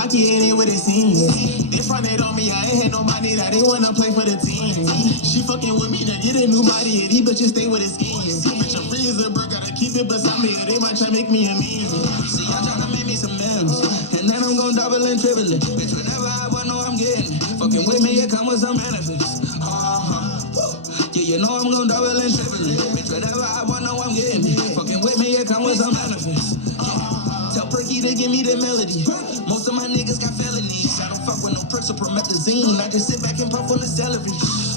cocky, it ain't what it seems. They fronted on me, I ain't had no money, that they wanna play for the team. She fucking with me to get a new body, and these bitches stay with the schemes. Bitch, I'm free as a bird, gotta keep it beside me, or they might try to make me a meme. See, y'all tryna make me some memes, and then I'm gon' double and triple it. Bitch, whatever I want, know I'm getting. Fucking with me, it come with some benefits. Yeah, you know I'm gon' double and triple it. Bitch, whatever I want, know I'm getting. Fucking with me, it come with some benefits. Tell Perky to give me the melody. Most of my niggas got felonies. I don't fuck with no perks or promethazine. I just sit back and puff on the celery.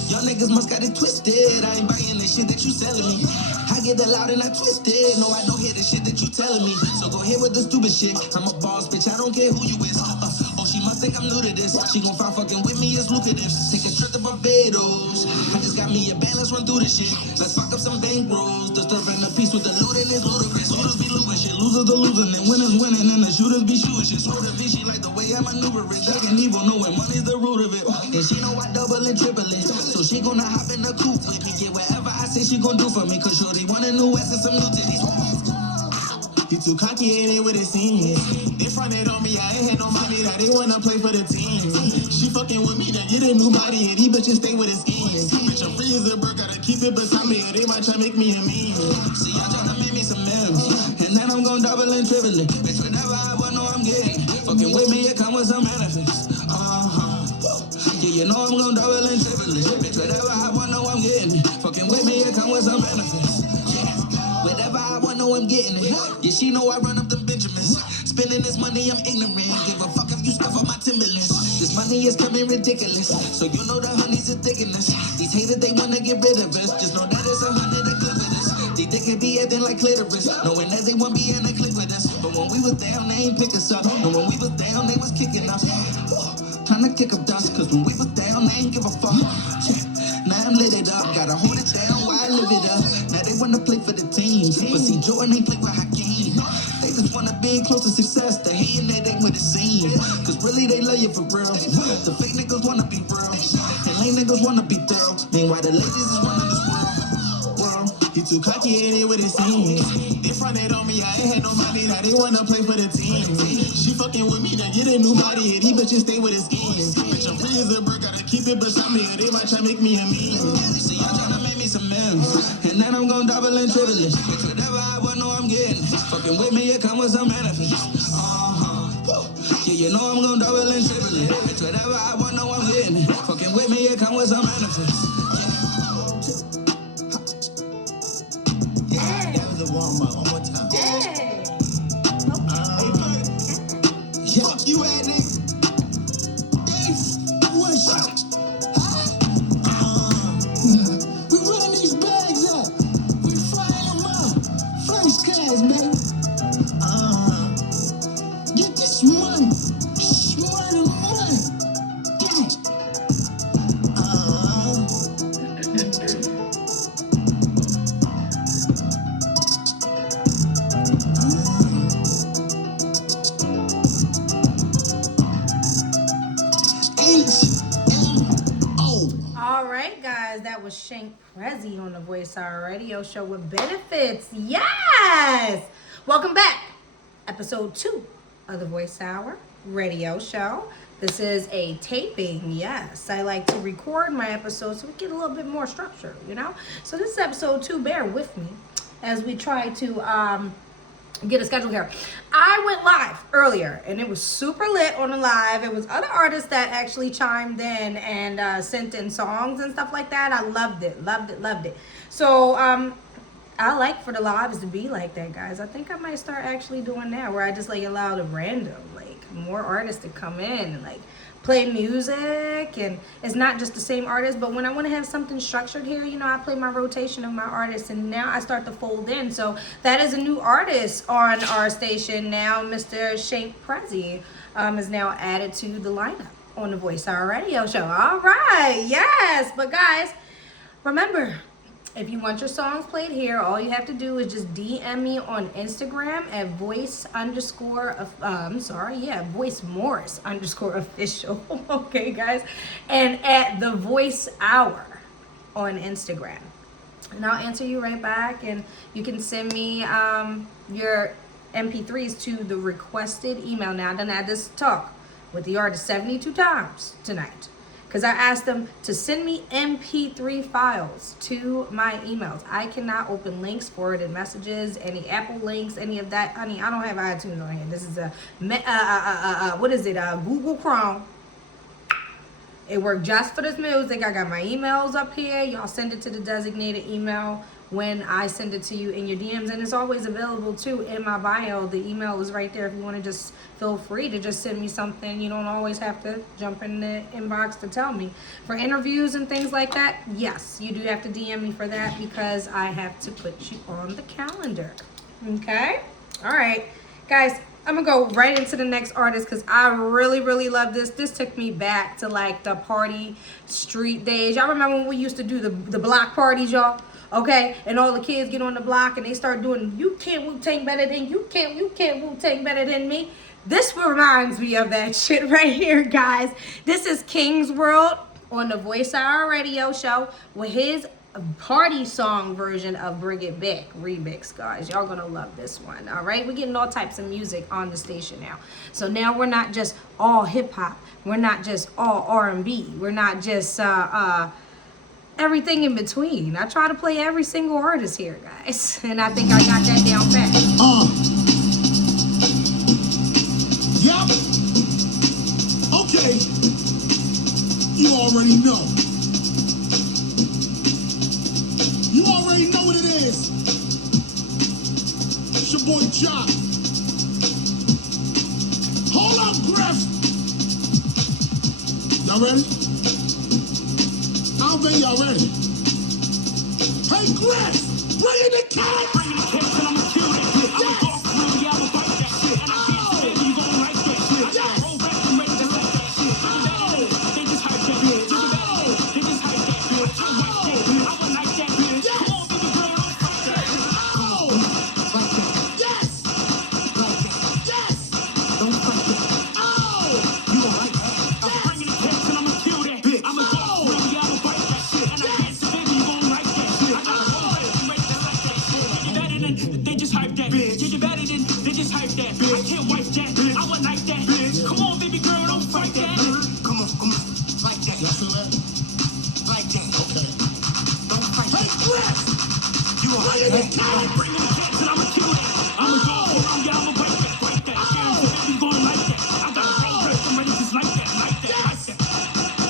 Y'all niggas must got it twisted. I ain't buying the shit that you selling me. I get that loud and I twist it. No, I don't hear the shit that you telling me. So go ahead with the stupid shit. I'm a boss, bitch. I don't care who you is. Oh, she must think I'm new to this. She gon' find fucking with me is lucrative. Take a trip to Barbados. I just got me a balance, run through the shit. Let's fuck up some bankrolls. Disturbing the peace with the looting is ludicrous. Looters be losing shit. Losers are losing and winners winning. And the shooters be shooting shit. Swear to be, she like the way I maneuver it. Dark and evil, knowing money's the root of it. And she know I double and triple it. So she gonna hop in the coupe with me. Get whatever I say she gon' do for me. Cause shorty want a new ass and some new titties. You too cocky, it ain't what it seems. They fronted on me, I ain't had no money, that they wanna play for the team. She fucking with me to get a new body, and these bitches stay with the schemes. Bitch, I'm free as a bird, gotta keep it beside me, or they might try to make me a meme. See, y'all tryna make me some memes, and then I'm gon' double and triple it. Bitch, whatever I want, know I'm getting. Fucking with me, it come with some benefits. Yeah, you know I'm gon' double and triple it. Bitch, whatever I want, know I'm getting. Fucking with me, it come with some benefits. Whatever I want, know I'm getting it. Yeah, she know I run up them Benjamins. Spending this money, I'm ignorant. Give a fuck if you stuff on my Timberlands. This money is coming ridiculous. So you know the honeys are thinking us. These haters, they wanna get rid of us. Just know that it's 100 a clip with us. They think it be acting like clitoris. Knowing that they won't be in a clip with us. But when we was down, they ain't pick us up. And when we was down, they was kicking us. Trying to kick up dust, cause when we was down, they ain't give a fuck. Now I'm lit it up, gotta hold it down while I live it up. Now they wanna play for the team, but see Jordan ain't play with Hakeem. They just wanna be close to success, the hating that ain't what it seems. Cause really they love you for real. The fake niggas wanna be real, and lame niggas wanna be thorough. Meanwhile the ladies is running this world. You too cocky, it ain't what it seems. They fronted on me, I ain't had no money, now they wanna play for the team. She fucking with me to get a new body, and these bitches stay with the schemes. Bitch, I'm free as a bird, gotta keep it beside me, or they might try to make me a meme. See, y'all tryna make me some memes, and then I'm gon' double and triple it. Bitch, whatever I want, know I'm getting. Fucking with me, it come with some benefits. Yeah, you know I'm gon' double and triple it. Bitch, whatever I want, know I'm getting. Fucking with me, it come with some benefits. One more time. Hey. Fuck you at nigga. One shot. We running these bags up. We flying them up. First class, baby. Get this money. Money. Get it. All right, guys, that was Shank Prezi on the Voice Hour Radio Show with benefits. Yes! Welcome back. Episode 2 of the Voice Hour Radio Show. This is a taping. Yes, I like to record my episodes so we get a little bit more structure, you know? So this is episode 2. Bear with me as we try to get a schedule here. I went live earlier and it was super lit on the live. It was other artists that actually chimed in and sent in songs and stuff like that. I loved it. So I like for the lives to be like that, guys. I think I might start actually doing that, where I just like allow the random, like more artists to come in and like play music, and it's not just the same artist. But when I want to have something structured here, you know, I play my rotation of my artists, and now I start to fold in. So that is a new artist on our station now. Mr. Shank Prezi is now added to the lineup on the Voice Hour Radio Show. All right, yes. But guys, remember, if you want your songs played here, all you have to do is just DM me on Instagram at Voice Morris _ official. Okay, guys. And at The Voice Hour on Instagram. And I'll answer you right back. And you can send me your MP3s to the requested email. Now, I done had this talk with the artist 72 times tonight. Because I asked them to send me MP3 files to my emails. I cannot open links, forwarded messages, any Apple links, any of that. Honey, I don't have iTunes on here. This is Google Chrome. It worked just for this music. I got my emails up here. Y'all send it to the designated email when I send it to you in your DMs. And it's always available too in my bio. The email is right there if you want to just feel free to just send me something. You don't always have to jump in the inbox to tell me. For interviews and things like that, yes, you do have to DM me for that because I have to put you on the calendar. Okay? All right. Guys, I'm gonna go right into the next artist because I really, really love this. This took me back to like the party street days. Y'all remember when we used to do the block parties, y'all? Okay, and all the kids get on the block and they start doing, you can't Wu-Tang better than you can't Wu-Tang better than me. This reminds me of that shit right here, guys. This is King's World on the Voice Hour radio show with his party song version of Bring It Back remix, guys. Y'all gonna love this one. All right, we're getting all types of music on the station now. So now we're not just all hip-hop, we're not just all R&B, we're not just everything in between. I try to play every single artist here, guys, and I think I got that down pat. Yep. Okay. You already know. You already know what it is. It's your boy Jock. Hold up, Griff. Y'all ready? I don't think y'all ready. Hey, Griff, bring in the cat. Bring in the cat, and I'ma kill that shit. I'ma go through, yeah, I'ma bite that shit. And I can't say that you gon' like that shit. I gotta roll back and ready to like that shit. They just hype that bitch. They just hype that bitch. I like that bitch. I would like that bitch. Come on, baby girl, don't fight that. Like that. Yes. Like that. Yes. Don't fight that. Oh. You don't like that. I'm bringing the cat, and I'ma kill that bitch. I'ma go through, yeah, I'ma bite that shit. And I can't say baby, you gon' like that shit. I gotta roll back and ready to like that shit. You better than they just hype that bitch. You better than they just hype that bitch. I can't wipe that bitch. I would like that bitch. Come on, baby girl, don't fight that. Come on, like that. Y'all feel that? Like that. Okay. Don't fight that. Hey, Griff! You are bring in the cat. Bring in the cat, and I'ma kill that. I'ma go around, yeah, I'ma bite that. Bite that. I can't say baby, you gon' like that. I gotta roll back and ready just like that. Like that. Like that.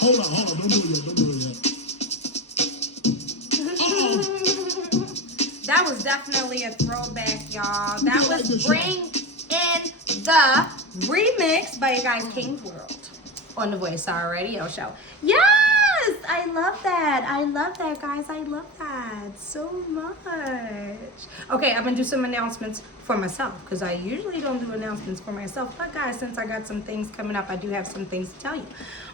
Hold on, don't do it yet. That was definitely a throwback, y'all. That was Bring in the remix by you guys King's World on the Voice Hour radio show. Yes, I love that. I love that, guys. I love that so much. Okay, I'm gonna do some announcements for myself because I usually don't do announcements for myself. But guys, since I got some things coming up, I do have some things to tell you.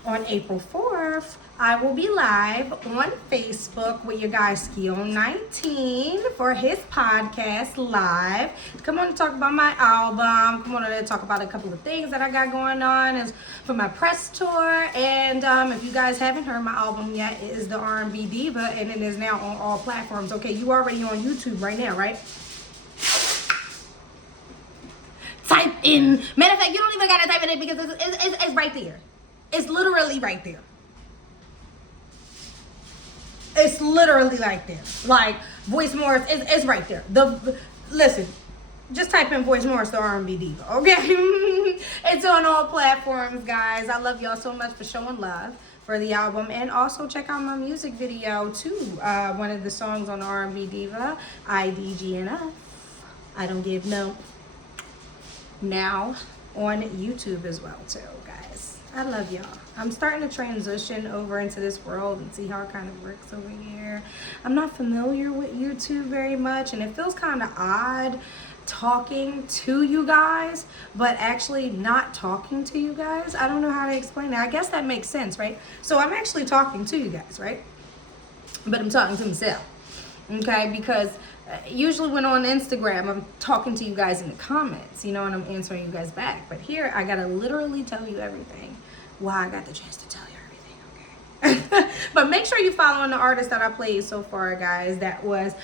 On April 4th, I will be live on Facebook with your guy Skio19 for his podcast live. Come on and talk about my album. Come on and talk about a couple of things that I got going on as for my press tour. And if you guys haven't heard my album yet, it is the R&B Diva, and it is now on all platforms. Okay, you already on YouTube right now, right? Type in. Matter of fact, you don't even gotta type it in because it's right there. It's literally right there. It's literally like there. Like Voice Morris is right there. Listen, just type in Voice Morris the R&B Diva, okay? It's on all platforms, guys. I love y'all so much for showing love for the album, and also check out my music video too. One of the songs on the R&B Diva, IDGNF. I don't give no. Now on YouTube as well too, guys. I love y'all. I'm starting to transition over into this world and see how it kind of works over here. I'm not familiar with YouTube very much, and it feels kind of odd talking to you guys, but actually not talking to you guys. I don't know how to explain it. I guess that makes sense, right? So I'm actually talking to you guys, right? But I'm talking to myself, okay? Because usually when on Instagram, I'm talking to you guys in the comments, you know, and I'm answering you guys back. But here, I gotta literally tell you everything. Why I got the chance to tell you everything, okay? But make sure you following the artist that I played so far, guys. That was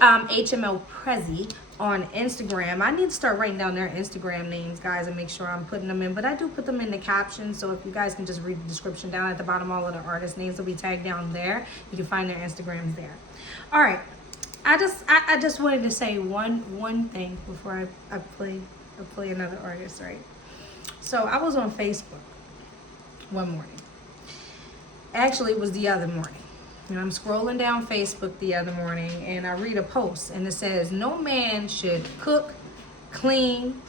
HML on Instagram. I need to start writing down their Instagram names, guys, and make sure I'm putting them in. But I do put them in the caption, so if you guys can just read the description down at the bottom, all of the artist names will be tagged down there. You can find their Instagrams there. All right. I just wanted to say one thing before I play another artist, right? So I was on Facebook one morning. Actually, it was the other morning. And I'm scrolling down Facebook the other morning, and I read a post, and it says, no man should cook, clean,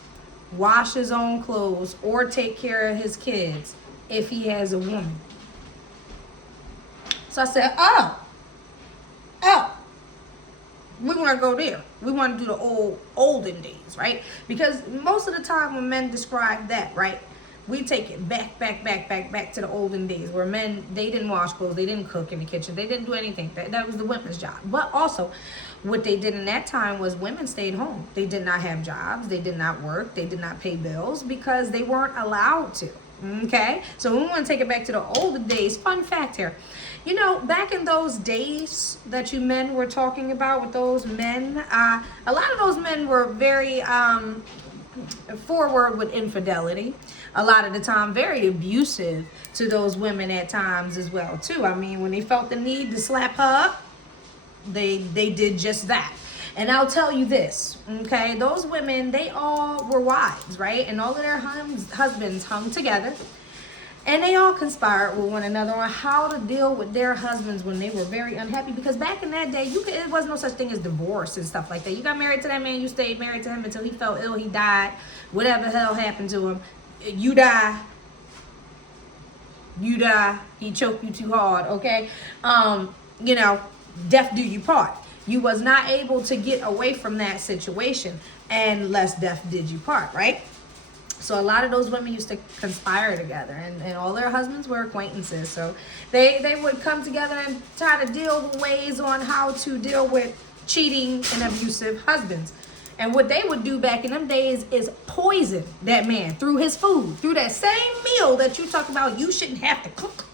wash his own clothes, or take care of his kids if he has a woman. So I said, oh, we want to go there. We want to do the olden days, right? Because most of the time when men describe that, right, we take it back to the olden days where men, they didn't wash clothes, they didn't cook in the kitchen, they didn't do anything. That was the women's job. But also, what they did in that time was women stayed home. They did not have jobs, they did not work, they did not pay bills because they weren't allowed to. Okay? So we want to take it back to the olden days. Fun fact here. You know, back in those days that you men were talking about with those men, a lot of those men were very forward with infidelity. A lot of the time, very abusive to those women at times as well, too. I mean, when they felt the need to slap her up, they did just that. And I'll tell you this, okay? Those women, they all were wives, right? And all of their husbands hung together. And they all conspired with one another on how to deal with their husbands when they were very unhappy. Because back in that day, it wasn't no such thing as divorce and stuff like that. You got married to that man, you stayed married to him until he fell ill, he died, whatever the hell happened to him. You die, he choked you too hard, okay? You know, death do you part. You was not able to get away from that situation unless death did you part, right? So a lot of those women used to conspire together, and all their husbands were acquaintances. So they would come together and try to deal with ways on how to deal with cheating and abusive husbands. And what they would do back in them days is poison that man through his food, through that same meal that you talk about you shouldn't have to cook.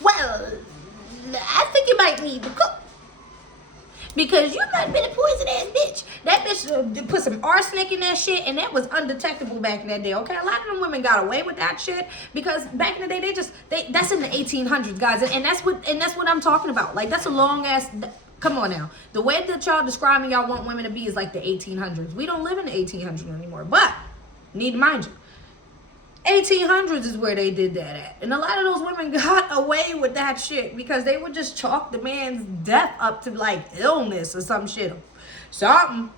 Well, I think you might need to cook. Because you might have been a poison ass bitch. That bitch put some arsenic in that shit, and that was undetectable back in that day, okay? A lot of them women got away with that shit because back in the day, that's in the 1800s, guys. And that's what I'm talking about. Like, that's a long ass... Come on now. The way that y'all describing y'all want women to be is like the 1800s. We don't live in the 1800s anymore. But, need to mind you, 1800s is where they did that at. And a lot of those women got away with that shit because they would just chalk the man's death up to like illness or some shit. Something.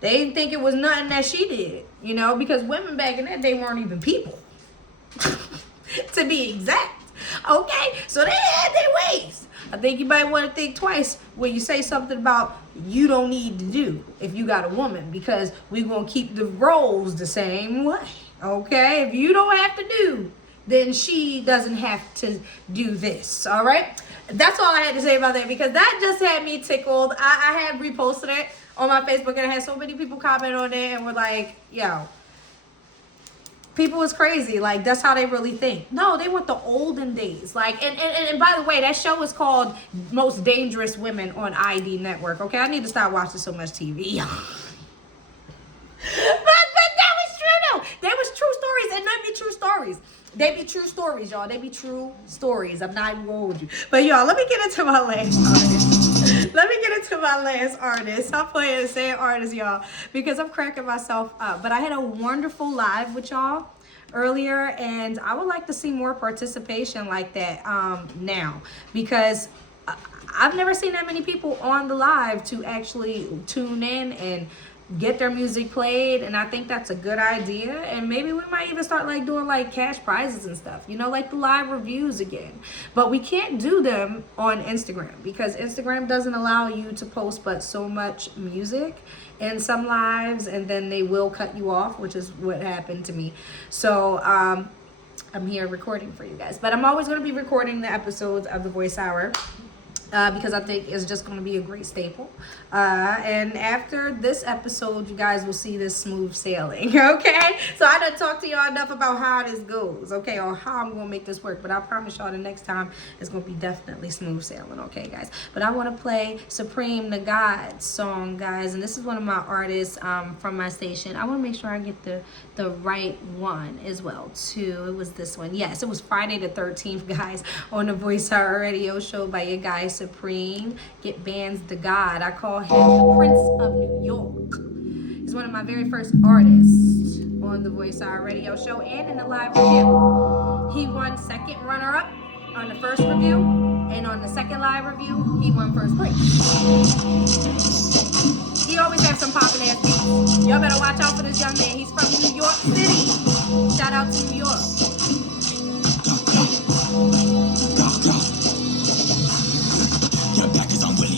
They didn't think it was nothing that she did. You know, because women back in that day weren't even people. To be exact. Okay? So they had their ways. I think you might want to think twice when you say something about you don't need to do if you got a woman, because we're going to keep the roles the same way. Okay? If you don't have to do, then she doesn't have to do this. All right? That's all I had to say about that, because that just had me tickled. I had reposted it on my Facebook, and I had so many people comment on it and were like, yo, people is crazy. Like, that's how they really think. No, they want the olden days. Like, and by the way, that show is called Most Dangerous Women on ID Network. Okay, I need to stop watching so much TV. but that was true though. There was true stories, and they be true stories. They be true stories, y'all. They be true stories. I'm not even going with you. But y'all, let me get into my last artist. I'm playing the same artist, y'all, because I'm cracking myself up. But I had a wonderful live with y'all earlier, and I would like to see more participation like that now, because I've never seen that many people on the live to actually tune in and get their music played, and I think that's a good idea. And maybe we might even start like doing like cash prizes and stuff, you know, like the live reviews again. But we can't do them on Instagram because Instagram doesn't allow you to post but so much music in some lives, and then they will cut you off, which is what happened to me. So I'm here recording for you guys, but I'm always going to be recording the episodes of the Voice Hour. Because I think it's just going to be a great staple. And after this episode, you guys will see this smooth sailing, okay? So I done talked to y'all enough about how this goes, okay, or how I'm going to make this work. But I promise y'all the next time it's going to be definitely smooth sailing, okay, guys? But I want to play Supreme the God song, guys. And this is one of my artists from my station. I want to make sure I get the right one as well, too. It was this one. Yes, it was Friday the 13th, guys, on the Voice Hour radio show by your guy Supreme. Get bands the God. I call him the Prince of New York. He's one of my very first artists on the Voice Hour radio show and in the live review. He won second runner-up on the first review, and on the second live review, he won first place. He always has some poppin' ass beats. Y'all better watch out for this young man. He's from New York City. Shout out to New York.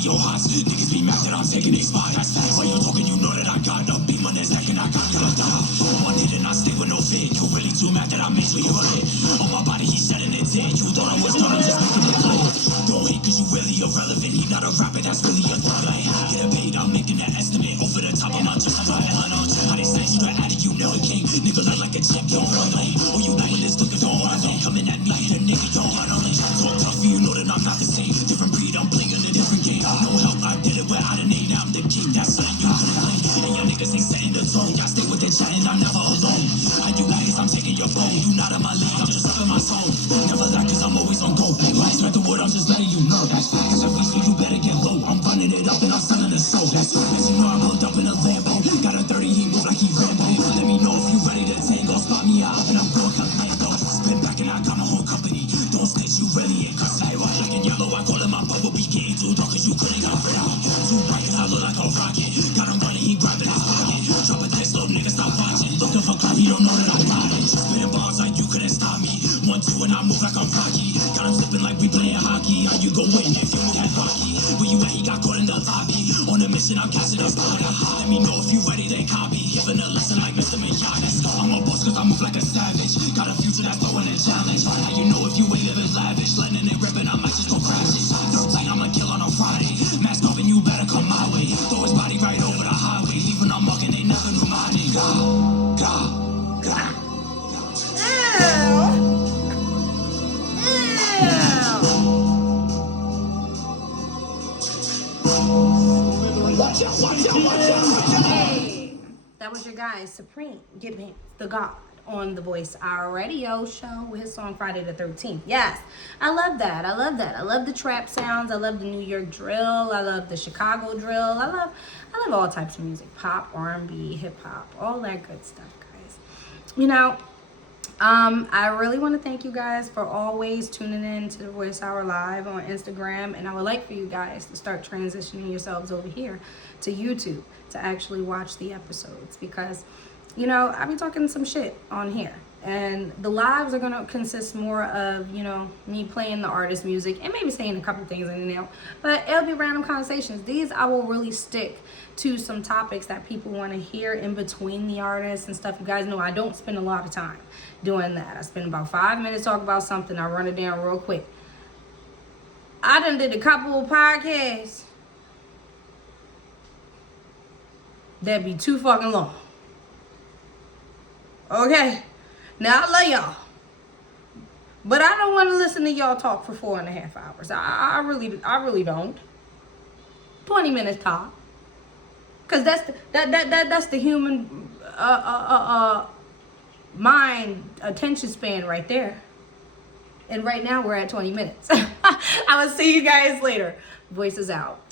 Your hearts, niggas be mad that I'm taking these spots. While you talking, you know that I got a beam on this neck and I got down. One hit and I stay with no fear. You really too mad that I made sure you were hit. On my body, he's shedding it dead. You thought I was done, I'm just making it clear. Don't hate cause you really irrelevant. He not a rapper, that's really a thug. Get paid, I'm making that estimate over the top of my chest. How they say you the addict, you know the king. Nigga look like a champ, don't run late. Oh, you doing this looking don't run late. Coming at me, the nigga don't run only. Talk tough, you know that I'm not the same. Different breed, I'm playing a different game. No help, I did it without a name. Now I'm the king, that's something you couldn't blame. And your niggas ain't setting the tone. Y'all stay with the chat and I'm never alone. How you act, I'm taking your phone. You not in my league, I'm just up in my soul. Never lie, cause I'm always on go. When I spread the word, I'm just letting you know. That's facts, every so you better get low. I'm running it up and I'm selling the soul. That's facts, you know I pulled up in a Lambo. Got a 30, he move like he Rambo. Let me know if you ready to tango. Spot me out and I'm going commando. Spin back and I got my whole company. Don't snitch, you really ain't cuss. I watch like in yellow, I call him my bubble be getting too dark cause you couldn't got rid of. Too bright cause I look like a rocket. Got him running, he grabbing his pocket. Drop a text, little nigga, stop watching. Looking for clout, he don't know that I'm riding. Spinning bars like you couldn't stop me. 1-2 and I move like I'm Rocky. Got him slipping like we playing hockey. How you gon' win if you move that Rocky? Where you at? He got caught in the lobby. On a mission, I'm catching a spot. Let me know if you ready, they copy. Giving a lesson like Mr. Miyagi. I'm a boss cause I move like a savage. Got a future that's throwing a challenge. How you know if you ain't living lavish? Letting it rip and I might just go crash it. 13, I'ma kill on a Friday. Mask off and you better come my way. Throw his body right over the highway. Leaving on mugging, they never knew my name. Hey, that was your guy Supreme. Get me the God on the Voice Hour radio show with his song Friday the 13th. Yes, I love that. I love that. I love the trap sounds. I love the New York drill. I love the Chicago drill. I love all types of music. Pop, R&B, hip hop, all that good stuff, guys. You know, I really want to thank you guys for always tuning in to the Voice Hour Live on Instagram, and I would like for you guys to start transitioning yourselves over here to YouTube to actually watch the episodes, because you know, I be talking some shit on here, and the lives are going to consist more of, you know, me playing the artist music and maybe saying a couple things in and out, but it'll be random conversations. These I will really stick to some topics that people want to hear in between the artists and stuff. You guys know I don't spend a lot of time doing that. I spend about 5 minutes talking about something. I run it down real quick. I done did a couple of podcasts that'd be too fucking long. Okay, now I love y'all, but I don't want to listen to y'all talk for 4.5 hours. I really don't. 20 minutes top, cause that's the human mind attention span right there. And right now we're at 20 minutes. I will see you guys later. Voice is out.